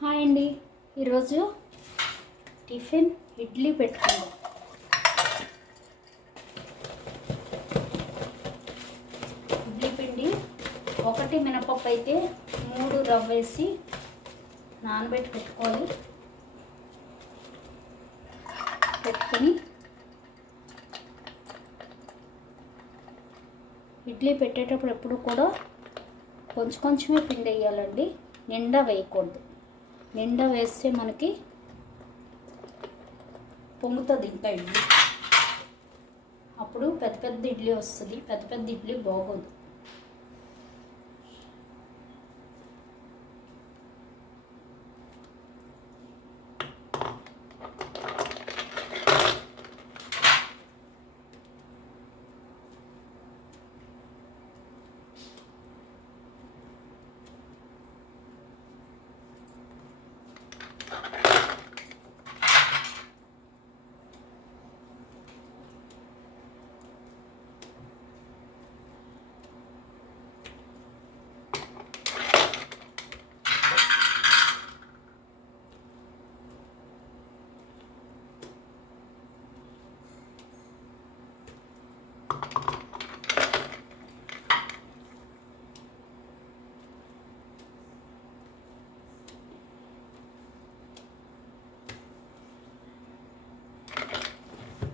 Hi అండి, ఈరోజు tiffin idli పెట్టుకుందాం. ఇడ్లీ పిండి 1 మినపప్పు అయితే 3 రవ్వ వేసి నానబెట్టి పెట్టుకోవాలి. పెట్టుకొని ఇడ్లీ పెట్టేటప్పుడు ఎప్పుడు కూడా కొంచెమే పిండి వేయాలండి, నిండా వేయకూడదు. నిండా వేస్తే మనకి పొంగుతుంది ఇంకా ఇడ్లీ, అప్పుడు పెద్ద ఇడ్లీ వస్తుంది. పెద్ద ఇడ్లీ బాగోదు.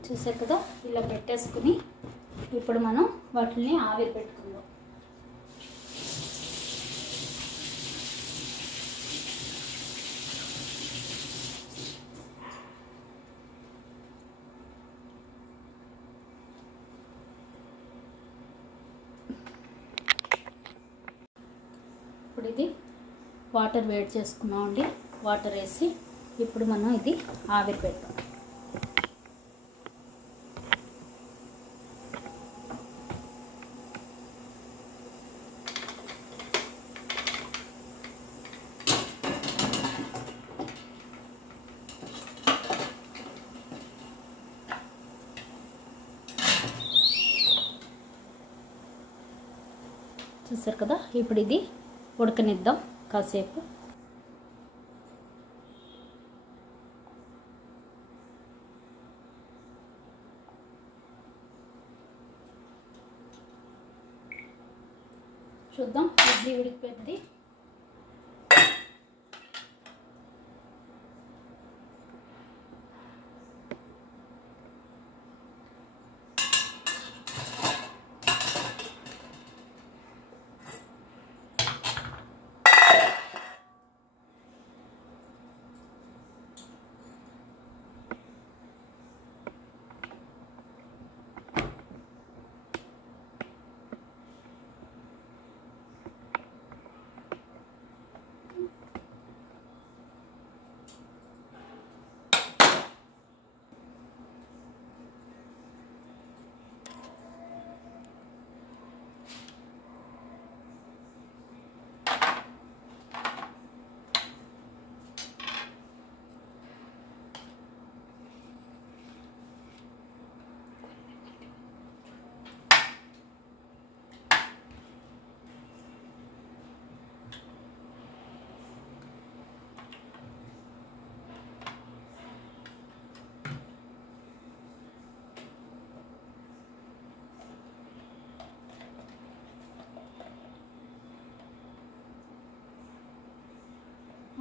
చూసారు కదా, ఇలా పెట్టేసుకుని ఇప్పుడు మనం వాటిని ఆవిరి పెట్టుకుందాం. ఇప్పుడు ఇది వాటర్ వేడి చేసుకున్నామండి. వాటర్ వేసి ఇప్పుడు మనం ఇది ఆవిరి పెడతాం. చూసారు కదా, ఇప్పుడు ఇది ఉడకనిద్దాం కాసేపు. చూద్దాం, ఇడ్లీ ఉడికిపోయింది.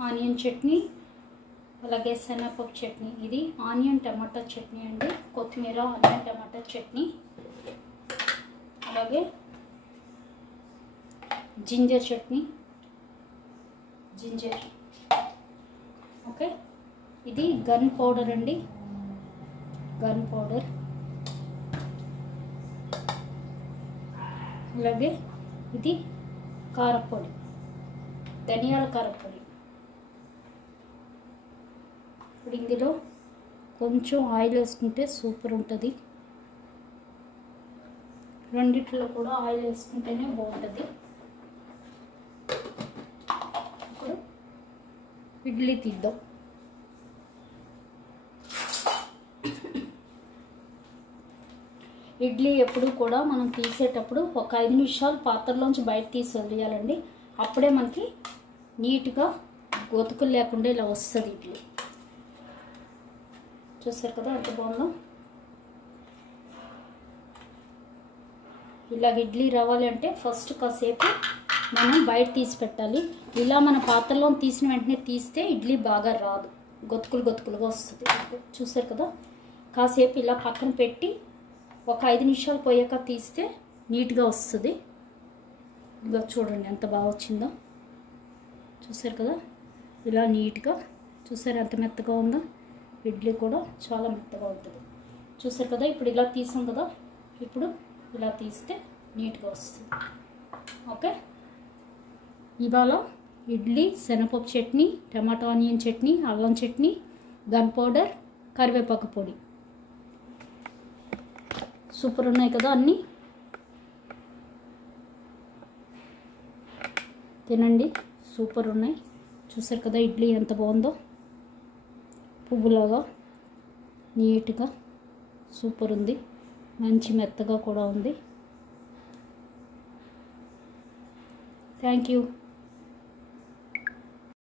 ఆనియన్ చట్నీ, అలాగే శనగపప్పు చట్నీ. ఇది ఆనియన్ టమాటా చట్నీ అండి, కొత్తిమీర ఆనియన్ టమాటా చట్నీ. అలాగే జింజర్ చట్నీ, జింజర్. ఓకే, ఇది గన్ పౌడర్ అండి, గన్ పౌడర్. అలాగే ఇది కారపొడి, ధనియాల కారపొడి. ఇప్పుడు ఇందులో కొంచెం ఆయిల్ వేసుకుంటే సూపర్ ఉంటుంది. రెండిట్లో కూడా ఆయిల్ వేసుకుంటేనే బాగుంటుంది. ఇప్పుడు ఇడ్లీ తీద్దాం. ఇడ్లీ ఎప్పుడు కూడా మనం తీసేటప్పుడు ఒక 5 నిమిషాలు పాత్రలోంచి బయట తీసి వదిలేయాలండి. అప్పుడే మనకి నీట్గా గొతుకులు లేకుండా ఇలా వస్తుంది ఇడ్లీ. చూసారు కదా ఎంత బాగుందో. ఇలాగ ఇడ్లీ రావాలి అంటే ఫస్ట్ కాసేపు మనం బయట తీసి పెట్టాలి. ఇలా మన పాత్రలో తీసిన వెంటనే తీస్తే ఇడ్లీ బాగా రాదు, గొతుకులు గొతుకులుగా వస్తుంది. చూసారు కదా, కాసేపు ఇలా పక్కన పెట్టి ఒక 5 నిమిషాలు పోయాక తీస్తే నీట్గా వస్తుంది. ఇలా చూడండి ఎంత బాగా వచ్చిందో. చూసారు కదా, ఇలా నీట్గా. చూసారు ఎంత మెత్తగా ఉందో. ఇడ్లీ కూడా చాలా మెత్తగా ఉంటుంది. చూసారు కదా, ఇప్పుడు ఇలా తీసాం కదా, ఇప్పుడు ఇలా తీస్తే నీట్గా వస్తుంది. ఓకే, ఇవాళ ఇడ్లీ, శనగపప్పు చట్నీ, టమాటో ఆనియన్ చట్నీ, అల్లం చట్నీ, గన్ పౌడర్, కరివేపాకు పొడి సూపర్ ఉన్నాయి కదా అన్నీ. తినండి, సూపర్ ఉన్నాయి. చూసారు కదా ఇడ్లీ ఎంత బాగుందో, పువ్వులాగా నీట్గా సూపర్ ఉంది, మంచి మెత్తగా కూడా ఉంది. Thank you.